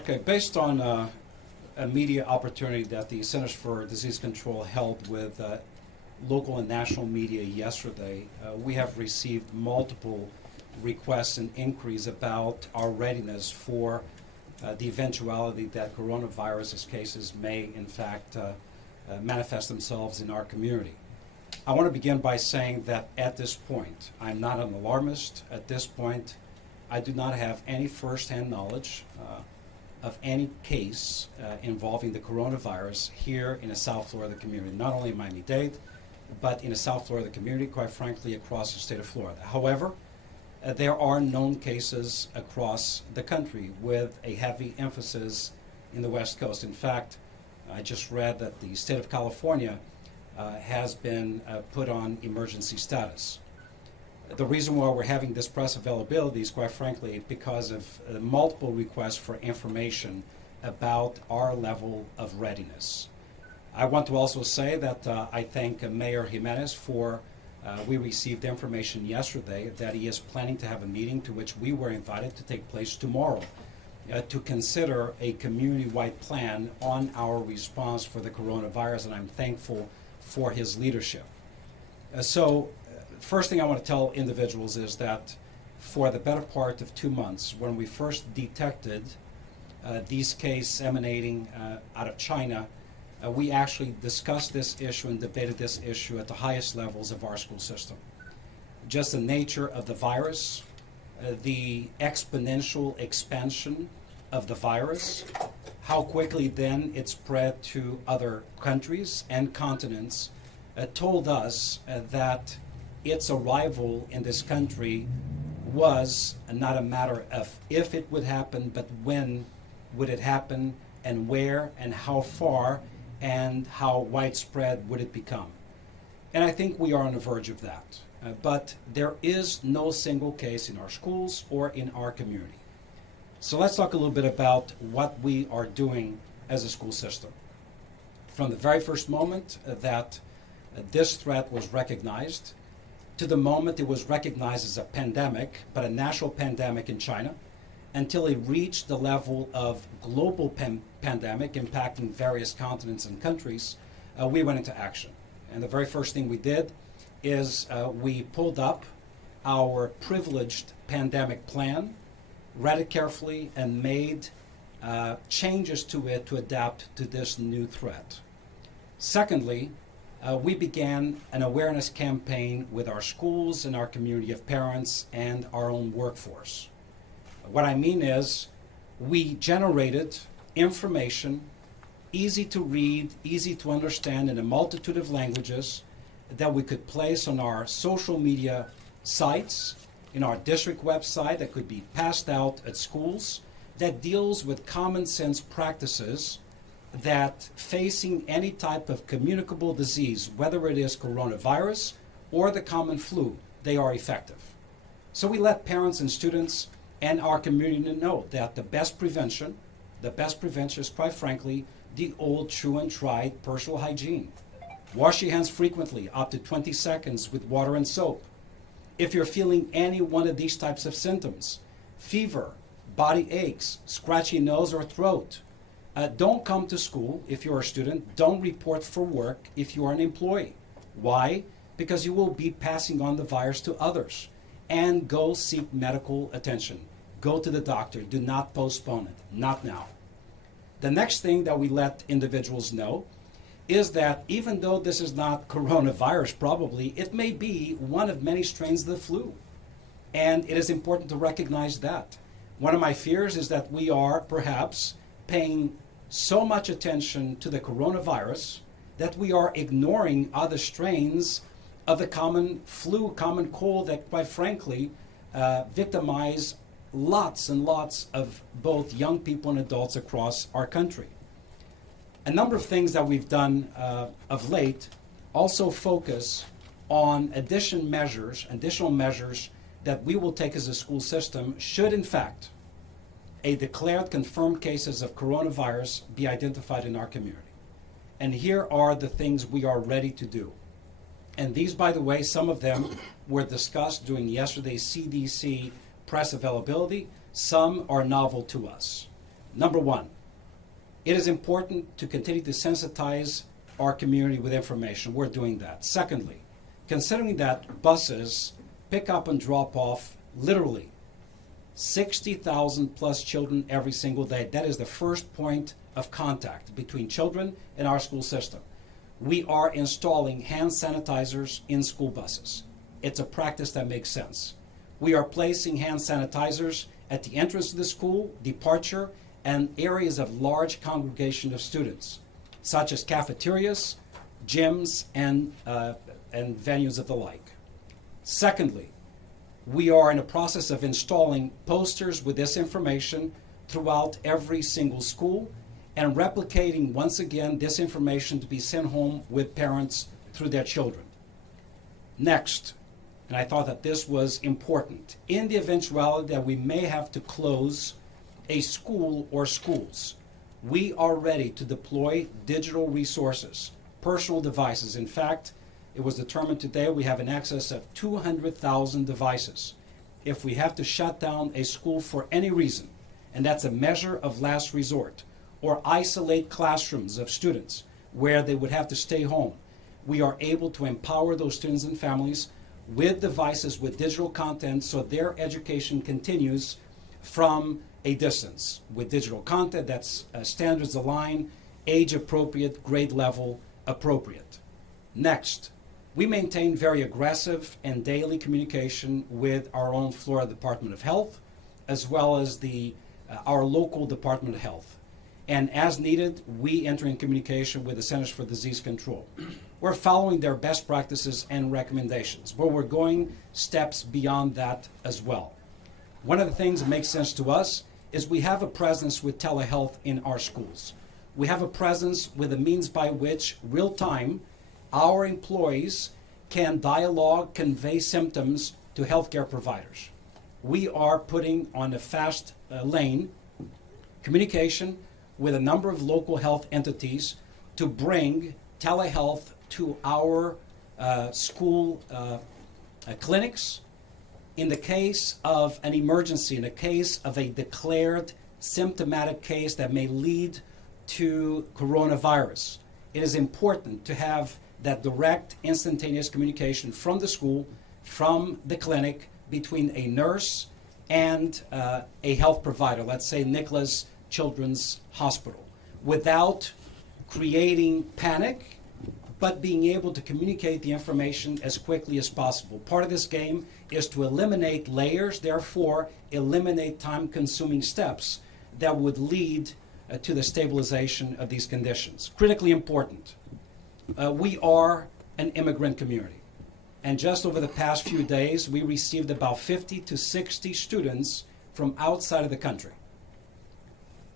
Okay, based on a media opportunity that the Centers for Disease Control held with local and national media yesterday, we have received multiple requests and inquiries about our readiness for the eventuality that coronavirus cases may, in fact, manifest themselves in our community. I want to begin by saying that at this point, I'm not an alarmist. At this point, I do not have any first-hand knowledge of any case involving the coronavirus here in the South Florida community, not only in Miami-Dade, but in the South Florida community, quite frankly, across the state of Florida. However, there are known cases across the country with a heavy emphasis in the West Coast. In fact, I just read that the state of California has been put on emergency status. The reason why we're having this press availability is, quite frankly, because of multiple requests for information about our level of readiness. I want to also say that I thank Mayor Jimenez for, we received information yesterday that he is planning to have a meeting to which we were invited to take place tomorrow to consider a community-wide plan on our response for the coronavirus, and I'm thankful for his leadership. First thing I want to tell individuals is that for the better part of 2 months, when we first detected these cases emanating out of China, we actually discussed this issue and debated this issue at the highest levels of our school system. Just the nature of the virus, the exponential expansion of the virus, how quickly then it spread to other countries and continents, told us that its arrival in this country was not a matter of if it would happen, but when would it happen, and where, and how far, and how widespread would it become. And I think we are on the verge of that. But there is no single case in our schools or in our community. So let's talk a little bit about what we are doing as a school system. From the very first moment that this threat was recognized, to the moment it was recognized as a pandemic, but a national pandemic in China, until it reached the level of global pandemic impacting various continents and countries, we went into action. And the very first thing we did is we pulled up our privileged pandemic plan, read it carefully, and made changes to it to adapt to this new threat. Secondly, we began an awareness campaign with our schools and our community of parents and our own workforce. What I mean is we generated information, easy to read, easy to understand in a multitude of languages that we could place on our social media sites, in our district website that could be passed out at schools, that deals with common sense practices that facing any type of communicable disease, whether it is coronavirus or the common flu, they are effective. So we let parents and students and our community know that the best prevention is, quite frankly, the old, true and tried personal hygiene. Wash your hands frequently, up to 20 seconds with water and soap. If you're feeling any one of these types of symptoms, fever, body aches, scratchy nose or throat, don't come to school if you're a student. Don't report for work if you are an employee. Why? Because you will be passing on the virus to others. And go seek medical attention. Go to the doctor. Do not postpone it. Not now. The next thing that we let individuals know is that even though this is not coronavirus, probably, it may be one of many strains of the flu. And it is important to recognize that. One of my fears is that we are perhaps paying so much attention to the coronavirus that we are ignoring other strains of the common flu, common cold that, quite frankly, victimize lots and lots of both young people and adults across our country. A number of things that we've done of late also focus on additional measures that we will take as a school system should, in fact, a declared confirmed cases of coronavirus be identified in our community. And here are the things we are ready to do. And these, by the way, some of them were discussed during yesterday's CDC press availability. Some are novel to us. Number one, it is important to continue to sensitize our community with information. We're doing that. Secondly, considering that buses pick up and drop off literally 60,000 plus children every single day, that is the first point of contact between children and our school system. We are installing hand sanitizers in school buses. It's a practice that makes sense. We are placing hand sanitizers at the entrance to the school, departure, and areas of large congregation of students, such as cafeterias, gyms, and venues of the like. Secondly, we are in the process of installing posters with this information throughout every single school and replicating once again this information to be sent home with parents through their children. Next, and I thought that this was important, in the eventuality that we may have to close a school or schools, we are ready to deploy digital resources, personal devices. In fact, it was determined today we have in excess of 200,000 devices. If we have to shut down a school for any reason, and that's a measure of last resort, or isolate classrooms of students where they would have to stay home, we are able to empower those students and families with devices with digital content so their education continues from a distance with digital content that's standards aligned, age appropriate, grade level appropriate. Next, we maintain very aggressive and daily communication with our own Florida Department of Health, as well as our local Department of Health. And as needed, we enter in communication with the Centers for Disease Control. We're following their best practices and recommendations, but we're going steps beyond that as well. One of the things that makes sense to us is we have a presence with telehealth in our schools. We have a presence with a means by which, real time, our employees can dialogue, convey symptoms to healthcare providers. We are putting on a fast lane communication with a number of local health entities to bring telehealth to our school clinics. In the case of an emergency, in the case of a declared symptomatic case that may lead to coronavirus, it is important to have that direct, instantaneous communication from the school, from the clinic, between a nurse and a health provider, let's say Nicholas Children's Hospital, without creating panic, but being able to communicate the information as quickly as possible. Part of this game is to eliminate layers, therefore eliminate time-consuming steps that would lead to the stabilization of these conditions. Critically important. We are an immigrant community, and just over the past few days, we received about 50 to 60 students from outside of the country.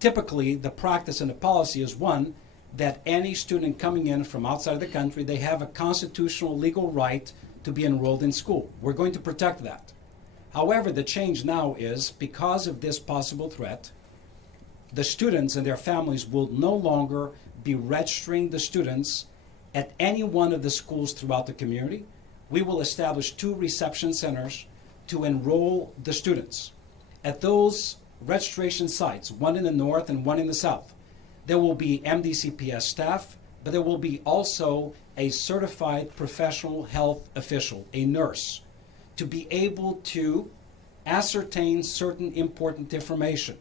Typically, the practice and the policy is one, that any student coming in from outside of the country, they have a constitutional legal right to be enrolled in school. We're going to protect that. However, the change now is, because of this possible threat, the students and their families will no longer be registering the students at any one of the schools throughout the community. We will establish 2 reception centers to enroll the students. At those registration sites, one in the north and one in the south, there will be MDCPS staff, but there will be also a certified professional health official, a nurse, to be able to ascertain certain important information.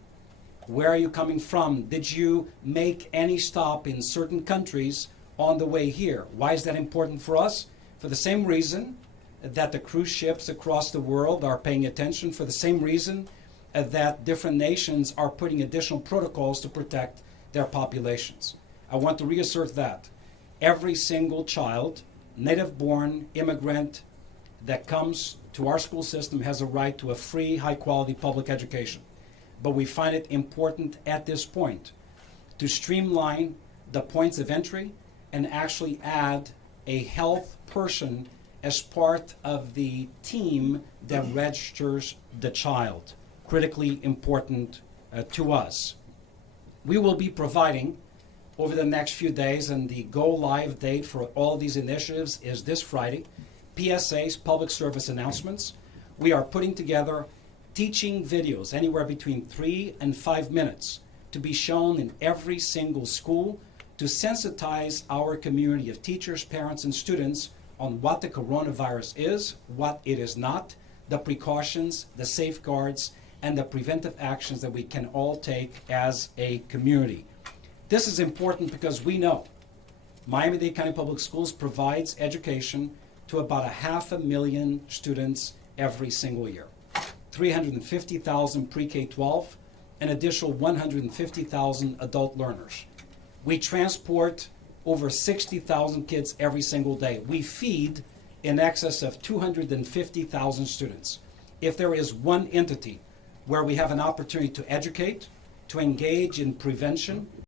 Where are you coming from? Did you make any stop in certain countries on the way here? Why is that important for us? For the same reason that the cruise ships across the world are paying attention, for the same reason that different nations are putting additional protocols to protect their populations. I want to reassert that every single child, native-born immigrant that comes to our school system has a right to a free, high-quality public education. But we find it important at this point to streamline the points of entry and actually add a health person as part of the team that registers the child. Critically important to us. We will be providing over the next few days, and the go-live date for all these initiatives is this Friday, PSAs, public service announcements. We are putting together teaching videos, anywhere between 3 and 5 minutes, to to be shown in every single school to sensitize our community of teachers, parents, and students on what the coronavirus is, what it is not, the precautions, the safeguards, and the preventive actions that we can all take as a community. This is important because we know Miami-Dade County Public Schools provides education to about 500,000 students every single year. 350,000 pre-K-12, an additional 150,000 adult learners. We transport over 60,000 kids every single day. We feed in excess of 250,000 students. If there is one entity where we have an opportunity to educate, to engage in prevention,